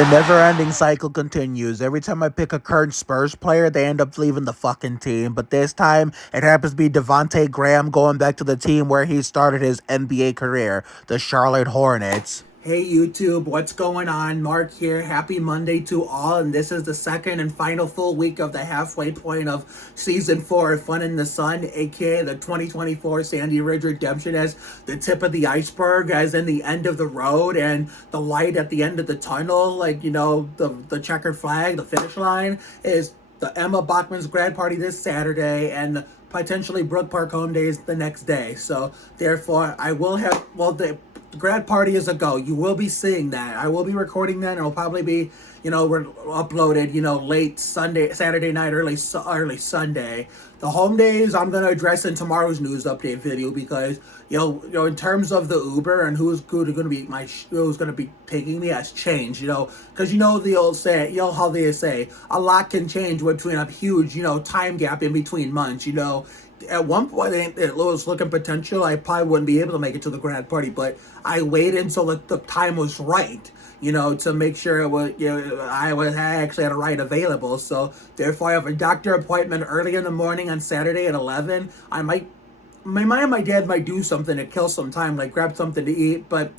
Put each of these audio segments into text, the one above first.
The never-ending cycle continues. Every time I pick a current Spurs player, they end up leaving the fucking team. But this time, it happens to be Devontae Graham going back to the team where he started his NBA career, the Charlotte Hornets. Hey YouTube, what's going on? Mark here. Happy Monday to all, and this is the second and final full week of the halfway point of Season 4 of Fun in the Sun, aka the 2024 Sandy Ridge Redemption, as the tip of the iceberg, as in the end of the road, and the light at the end of the tunnel, like, you know, the checkered flag, the finish line, is the Emma Bachman's grad party this Saturday, and potentially Brook Park home days the next day. So, therefore, I will have, well, the grad party is a go. You will be seeing that. I will be recording that, and it'll probably be, you know, uploaded, you know, late Sunday, Saturday night, early Sunday. The home days I'm gonna address in tomorrow's news update video because you know, in terms of the Uber and who's going to be who's going to be taking me has changed. You know, because you know the old say, you know how they say a lot can change between a huge, you know, time gap in between months. You know, at one point it was looking potential. I probably wouldn't be able to make it to the grad party, but I waited until the time was right, you know, to make sure it was, you know, I actually had a ride available. So therefore, I have a doctor appointment early in the morning on Saturday at 11. My mom and my dad might do something to kill some time, like grab something to eat. But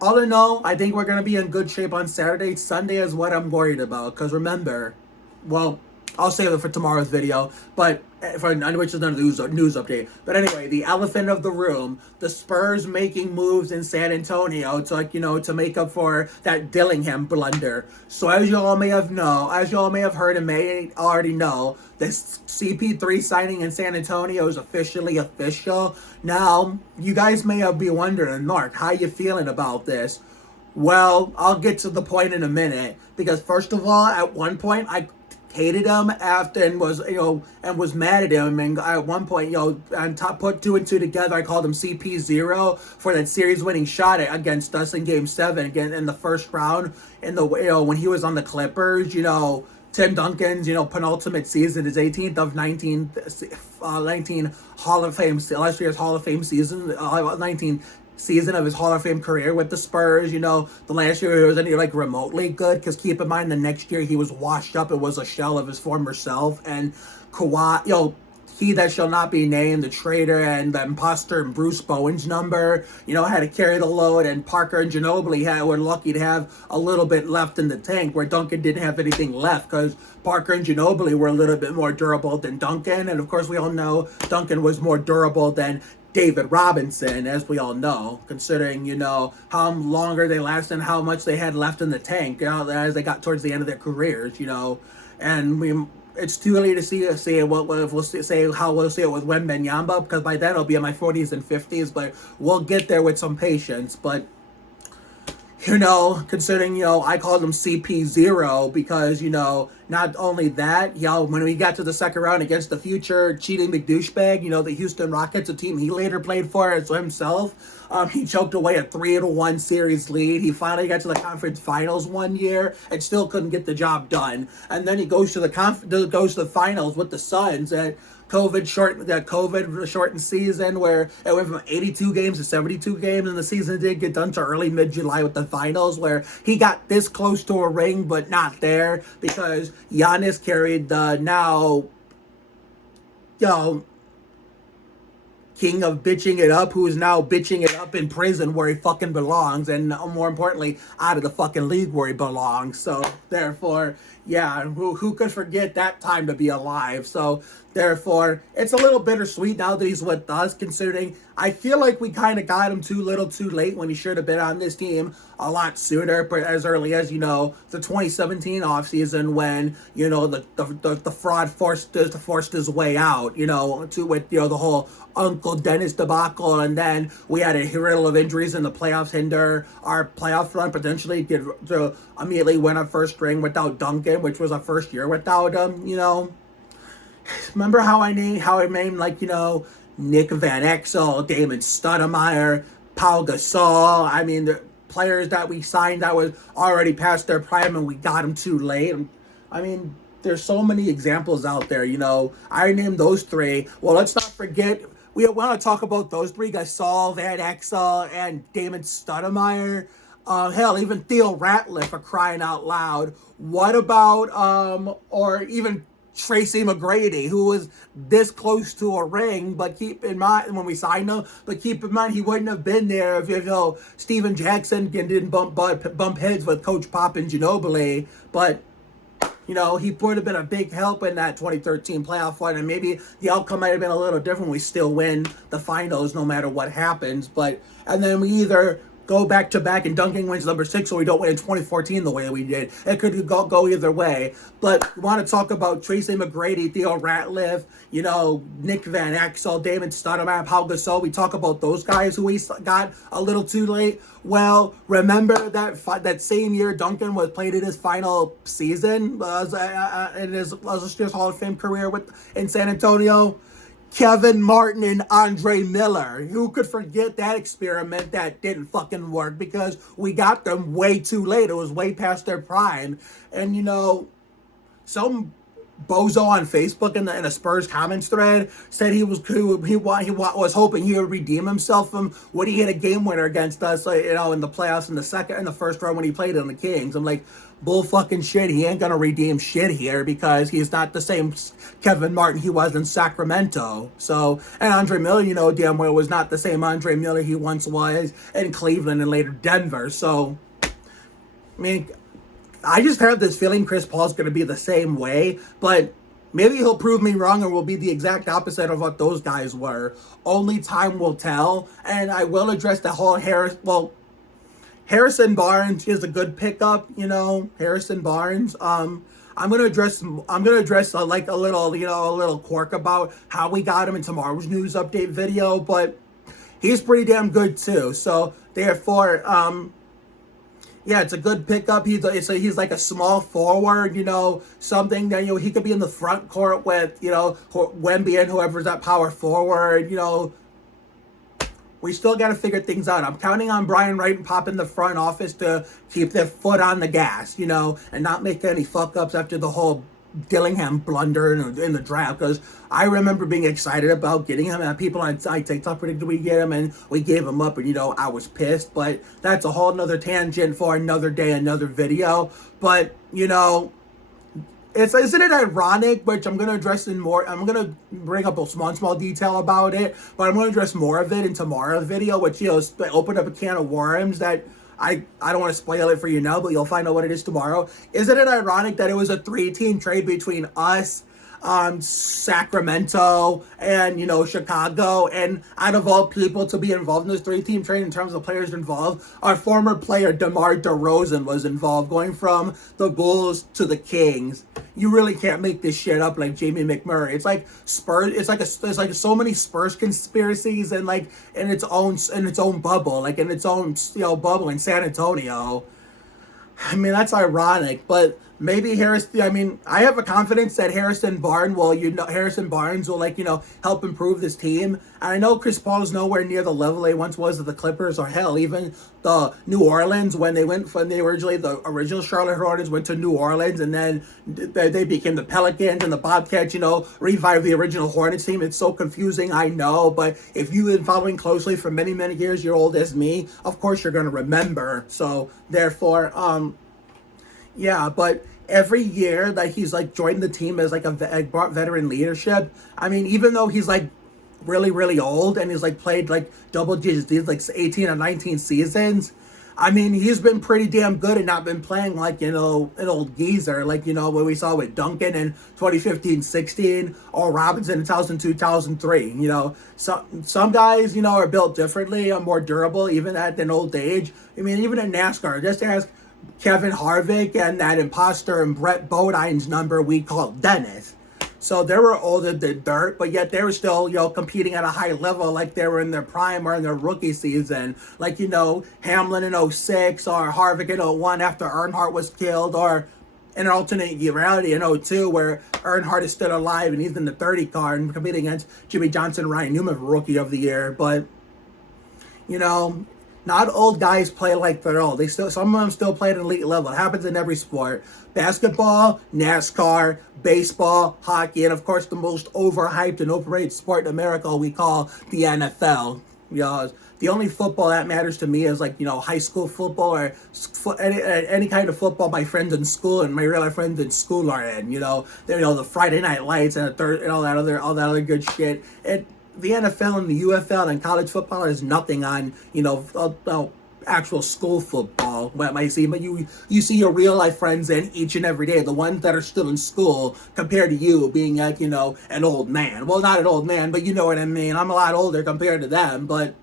all in all, I think we're gonna be in good shape on Saturday. Sunday is what I'm worried about, because remember, well, I'll save it for tomorrow's video, but which is another news update. But anyway, the elephant of the room: the Spurs making moves in San Antonio to, like, you know, to make up for that Dillingham blunder. So as you all may have heard and may already know, this CP3 signing in San Antonio is officially official. Now, you guys may be wondering, Mark, how you feeling about this? Well, I'll get to the point in a minute, because first of all, at one point I hated him after and was, you know, and was mad at him, and at one point, you know, and put two and two together, I called him CP0 for that series winning shot against us in Game 7 again in the first round, in the, you know, when he was on the Clippers. You know, Tim Duncan's, you know, penultimate season, his 18th of 19 Hall of Fame, last year's Hall of Fame season, 19 season of his Hall of Fame career with the Spurs. You know, the last year he wasn't like remotely good, because keep in mind the next year he was washed up. It was a shell of his former self. And Kawhi, you know, he that shall not be named, the traitor and the imposter, and Bruce Bowen's number, you know, had to carry the load, and Parker and Ginobili were lucky to have a little bit left in the tank, where Duncan didn't have anything left, because Parker and Ginobili were a little bit more durable than Duncan. And of course, we all know Duncan was more durable than David Robinson, as we all know, considering, you know, how longer they lasted and how much they had left in the tank, you know, as they got towards the end of their careers, you know. And it's too early to see how we'll see it with Wembanyama, because by then I'll be in my 40s and 50s, but we'll get there with some patience. But, you know, considering, you know, I called him CP0 because, you know, not only that, you know, when we got to the second round against the future cheating McDouchebag, you know, the Houston Rockets, a team he later played for as himself, he choked away a 3-1 series lead. He finally got to the conference finals one year and still couldn't get the job done. And then he goes to the finals with the Suns, and COVID shortened season, where it went from 82 games to 72 games, and the season did get done to early mid-July with the finals, where he got this close to a ring but not there, because Giannis carried the now, you know, king of bitching it up, who is now bitching it up in prison where he fucking belongs, and more importantly, out of the fucking league where he belongs. So therefore, yeah, who could forget that time to be alive? So therefore, it's a little bittersweet now that he's with us, considering I feel like we kind of got him too little too late, when he should have been on this team a lot sooner, but as early as, you know, the 2017 offseason, when, you know, the fraud forced his way out, you know, with, you know, the whole Uncle Dennis debacle, and then we had a riddle of injuries in the playoffs hinder our playoff run, potentially to immediately win our first ring without Duncan, which was our first year without him. You know, remember how I named, like, you know, Nick Van Exel, Damon Stoudemire, Paul Gasol. I mean, the players that we signed that was already past their prime, and we got them too late. I mean, there's so many examples out there. You know, I named those three. Well, let's not forget, we want to talk about those three: Gasol, Van Exel, and Damon Stoudemire. Hell, even Theo Ratliff for crying out loud. What about, or even Tracy McGrady, who was this close to a ring, but keep in mind when we signed him, but keep in mind he wouldn't have been there if, Steven Jackson didn't bump heads with Coach Pop and Ginobili. But he would have been a big help in that 2013 playoff fight, and maybe the outcome might have been a little different. We still win the finals no matter what happens. And then we either go back to back and Duncan wins number 6, or we don't win in 2014 the way we did. It could go either way. But we want to talk about Tracy McGrady, Theo Ratliff, Nick Van Exel, Damon Stoudemire, Pau Gasol. We talk about those guys who we got a little too late. Well, remember that same year Duncan played in his final season in his Hall of Fame career in San Antonio? Kevin Martin and Andre Miller. Who could forget that experiment that didn't fucking work because we got them way too late. It was way past their prime. And, some bozo on Facebook in a Spurs comments thread said he was hoping he would redeem himself from when he hit a game winner against us, in the playoffs in the first round when he played on the Kings. I'm like, bull fucking shit. He ain't gonna redeem shit here because he's not the same Kevin Martin he was in Sacramento. So, and Andre Miller, damn well was not the same Andre Miller he once was in Cleveland and later Denver. So, I mean, I just have this feeling Chris Paul's going to be the same way, but maybe he'll prove me wrong and will be the exact opposite of what those guys were. Only time will tell, and I will address the whole Harrison Barnes is a good pickup, Harrison Barnes. I'm gonna address a little quirk about how we got him in tomorrow's news update video, but he's pretty damn good too. So therefore, yeah, it's a good pickup. He's like a small forward, something that, he could be in the front court with, Wemby and whoever's at power forward, We still got to figure things out. I'm counting on Brian Wright and Pop in the front office to keep their foot on the gas, and not make any fuck-ups after the whole Dillingham blunder in the draft, because I remember being excited about getting him, and people on TikTok predicted we get him, and we gave him up, and I was pissed. But that's a whole nother tangent for another day, another video. But isn't it ironic, which I'm going to address in more, I'm going to bring up a small detail about it, but I'm going to address more of it in tomorrow's video, which, opened up a can of worms that I don't want to spoil it for you now, but you'll find out what it is tomorrow. Isn't it ironic that it was a 3-team trade between us, Sacramento, and, Chicago, and out of all people to be involved in this 3-team trade in terms of players involved, our former player DeMar DeRozan was involved, going from the Bulls to the Kings. You really can't make this shit up like Jamie McMurray. It's like Spurs. It's like so many Spurs conspiracies and in its own bubble, in its own bubble in San Antonio. I mean, that's ironic, but maybe I have a confidence that Harrison Barnes will, help improve this team. And I know Chris Paul is nowhere near the level he once was of the Clippers, or hell, even the New Orleans when the original Charlotte Hornets went to New Orleans, and then they became the Pelicans and the Bobcats, revived the original Hornets team. It's so confusing, I know, but if you've been following closely for many, many years, you're old as me, of course you're going to remember. So, therefore, yeah, but every year that he's joined the team as brought veteran leadership. I mean, even though he's really, really old and he's played double digits, 18 or 19 seasons. I mean, he's been pretty damn good and not been playing an old geezer, what we saw with Duncan in 2015-16 or Robinson in 2002-2003. Some guys, are built differently, are more durable, even at an old age. I mean, even in NASCAR, just ask Kevin Harvick and that imposter and Brett Bodine's number we call Dennis. So they were older than dirt, but yet they were still, competing at a high level like they were in their prime or in their rookie season. Hamlin in 06 or Harvick in 01 after Earnhardt was killed, or in an alternate reality in 02 where Earnhardt is still alive and he's in the 30 car and competing against Jimmy Johnson, Ryan Newman for Rookie of the Year. But, not old guys play like they're old. Some of them still play at an elite level. It happens in every sport. Basketball, NASCAR, baseball, hockey, and of course the most overhyped and overrated sport in America we call the NFL. You know, the only football that matters to me is like, high school football or any kind of football my friends in school and my real life friends in school are in. The Friday Night Lights and the third and all that other good shit. The NFL and the UFL and college football is nothing on actual school football, what might seem, but you see your real life friends in each and every day, the ones that are still in school, compared to you being like, an old man. Well, not an old man, but you know what I mean. I'm a lot older compared to them, but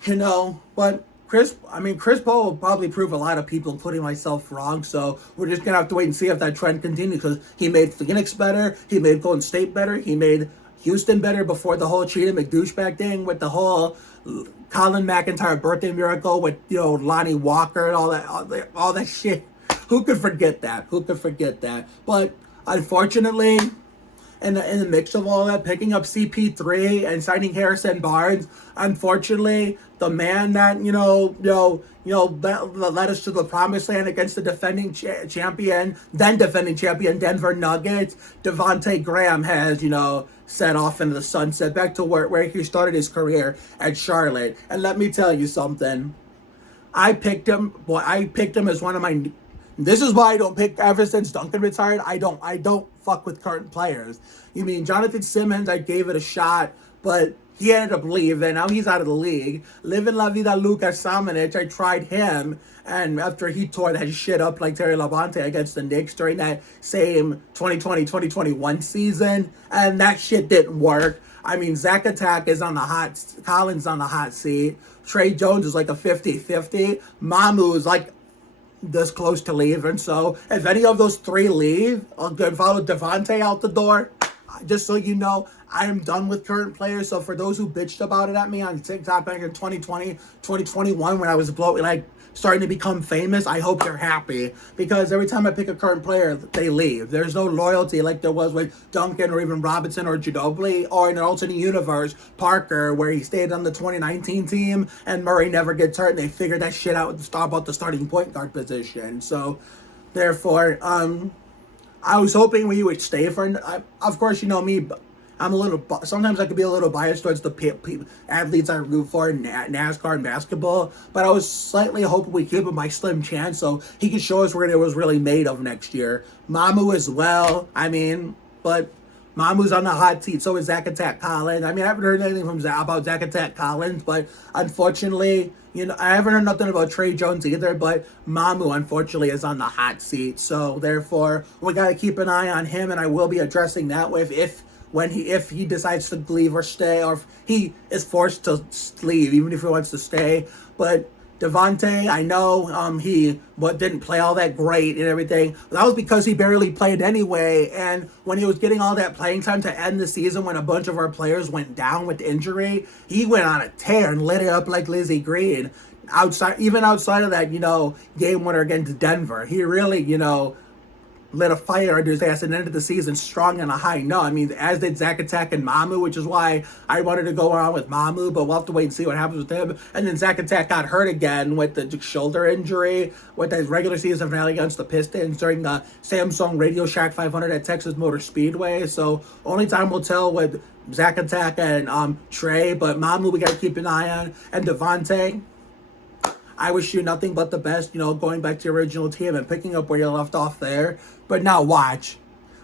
Chris Paul will probably prove a lot of people, including myself, wrong. So we're just gonna have to wait and see if that trend continues, because he made Phoenix better, he made Golden State better, he made Houston better before the whole Cheetah McDouchebag thing with the whole Colin McIntyre birthday miracle with Lonnie Walker and all that shit. Who could forget that? But unfortunately, in the mix of all that, picking up CP3 and signing Harrison Barnes, unfortunately, the man that that led us to the promised land against the defending champion Denver Nuggets, Devontae Graham has set off into the sunset, back to where he started his career at Charlotte. And let me tell you something. I picked him as one of my. This is why I don't pick, ever since Duncan retired. I don't fuck with current players. You mean Jonathan Simmons? I gave it a shot, but he ended up leaving. Now he's out of the league. Living La Vida Luka Samanic, I tried him, and after he tore that shit up like Terry Labonte against the Knicks during that same 2020-2021 season, and that shit didn't work. I mean, Zach Attack is on the hot, Collins on the hot seat. Trey Jones is like a 50-50. Mamu is like this close to leaving. So if any of those three leave, I'll go follow Devontae out the door. Just so you know, I am done with current players. So for those who bitched about it at me on TikTok back in 2020, 2021, when I was starting to become famous, I hope you're happy, because every time I pick a current player, they leave. There's no loyalty like there was with Duncan or even Robinson or Ginobili, or in an alternate universe, Parker, where he stayed on the 2019 team and Murray never gets hurt, and they figured that shit out about the starting point guard position. So therefore, I was hoping we would stay for. Of course, you know me. Sometimes I could be a little biased towards the athletes I root for in NASCAR and basketball, but I was slightly hoping we give him my slim chance so he could show us what it was really made of next year. Mamu as well. But Mamu's on the hot seat, so is Zach Attack Collins. I haven't heard anything about Zach Attack Collins, but unfortunately, I haven't heard nothing about Trey Jones either, but Mamu, unfortunately, is on the hot seat. So, therefore, we got to keep an eye on him, and I will be addressing that if he decides to leave or stay, or if he is forced to leave, even if he wants to stay. But Devontae, I know he didn't play all that great and everything. That was because he barely played anyway. And when he was getting all that playing time to end the season, when a bunch of our players went down with injury, he went on a tear and lit it up like Lizzie Green. Outside of that, game winner against Denver, he really, lit a fire under his ass and ended the season strong on a high note. As did Zach Attack and Mamu, which is why I wanted to go on with Mamu, but we'll have to wait and see what happens with him. And then Zach Attack got hurt again with the shoulder injury with his regular season finale against the Pistons during the Samsung Radio Shack 500 at Texas Motor Speedway. So only time will tell with Zach Attack and Trey, but Mamu we got to keep an eye on. And Devontae, I wish you nothing but the best, going back to your original team and picking up where you left off there. But now watch.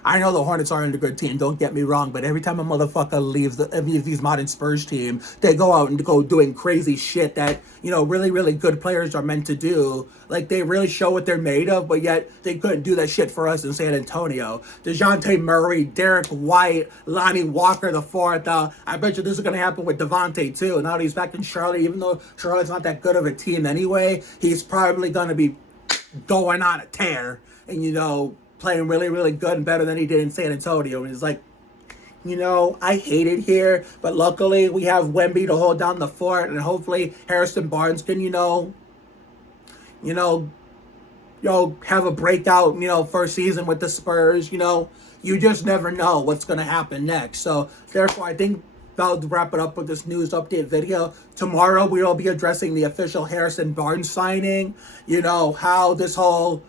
I know the Hornets aren't a good team, don't get me wrong, but every time a motherfucker leaves any of these modern Spurs team, they go out and go doing crazy shit that, really, really good players are meant to do. Like, they really show what they're made of, but yet they couldn't do that shit for us in San Antonio. DeJounte Murray, Derek White, Lonnie Walker the fourth. I bet you this is going to happen with Devontae, too. Now that he's back in Charlotte, even though Charlotte's not that good of a team anyway, he's probably going to be going on a tear and, playing really, really good and better than he did in San Antonio. And it's like, I hate it here, but luckily we have Wemby to hold down the fort, and hopefully Harrison Barnes can, have a breakout, first season with the Spurs. You just never know what's going to happen next. So therefore, I think that'll wrap it up with this news update video. Tomorrow we will be addressing the official Harrison Barnes signing. How this whole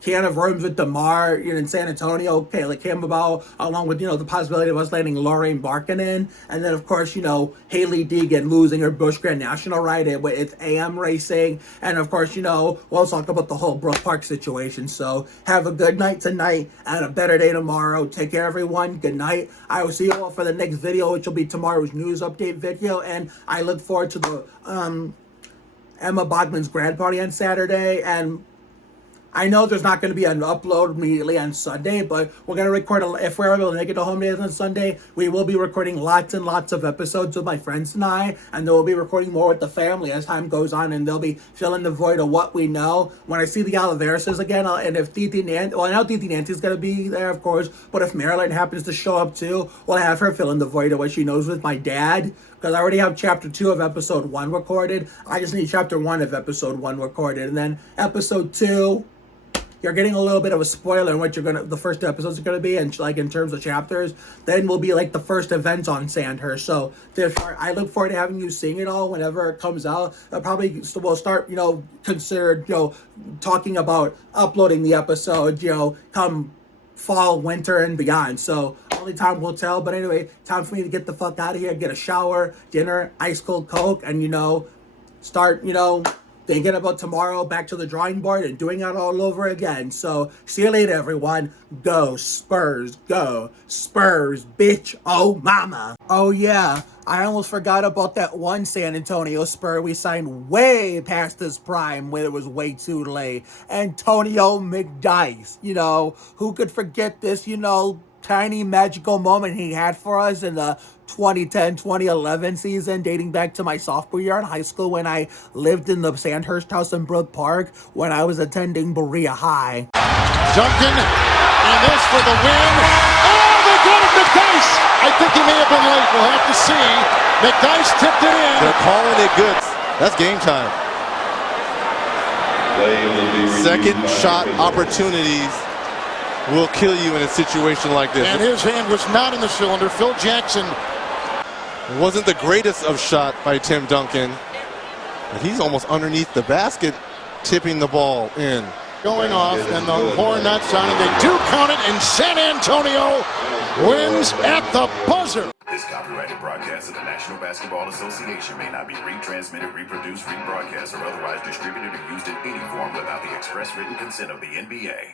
can of worms with DeMar in San Antonio. Okay, like came about along with the possibility of us landing Lorraine Markkinen, and then of course Haley Deegan losing her Busch Grand National ride. It's AM racing, and of course we'll talk about the whole Brook Park situation. So have a good night tonight and a better day tomorrow. Take care, everyone. Good night. I will see you all for the next video, which will be tomorrow's news update video, and I look forward to the Emma Bogman's grad party on Saturday. And I know there's not going to be an upload immediately on Sunday, but we're going to record, if we're able to make it to home days on Sunday, we will be recording lots and lots of episodes with my friends and I, and then we'll be recording more with the family as time goes on, and they'll be filling the void of what we know. When I see the Oliverises again, and if Titi Nancy, well, I know Titi Nancy's going to be there, of course, but if Marilyn happens to show up too, we'll have her fill in the void of what she knows with my dad, because I already have chapter 2 of episode 1 recorded. I just need chapter 1 of episode 1 recorded, and then episode 2... you're getting a little bit of a spoiler on what the first episodes are gonna be, and like in terms of chapters, then will be like the first events on Sandhurst. So therefore, I look forward to having you seeing it all whenever it comes out. Probably we'll start, consider, talking about uploading the episode, come fall, winter, and beyond. So only time will tell. But anyway, time for me to get the fuck out of here, get a shower, dinner, ice cold Coke, and start, thinking about tomorrow, back to the drawing board and doing it all over again. So, see you later, everyone. Go Spurs, go Spurs, bitch, oh mama. Oh yeah, I almost forgot about that one San Antonio Spur we signed way past his prime when it was way too late. Antonio McDyess, who could forget this, tiny magical moment he had for us in the 2010-2011 season, dating back to my sophomore year in high school when I lived in the Sandhurst house in Brook Park when I was attending Berea High. Duncan, and this for the win. Oh, they got it, McDyess! I think he may have been late. We'll have to see. McDyess tipped it in. They're calling it good. That's game time. Second shot opportunities will kill you in a situation like this. And his hand was not in the cylinder. Phil Jackson wasn't the greatest of shot by Tim Duncan. But he's almost underneath the basket, tipping the ball in. Going off, and the horn not sounding. They do count it, and San Antonio wins at the buzzer. This copyrighted broadcast of the National Basketball Association may not be retransmitted, reproduced, rebroadcast, or otherwise distributed or used in any form without the express written consent of the NBA.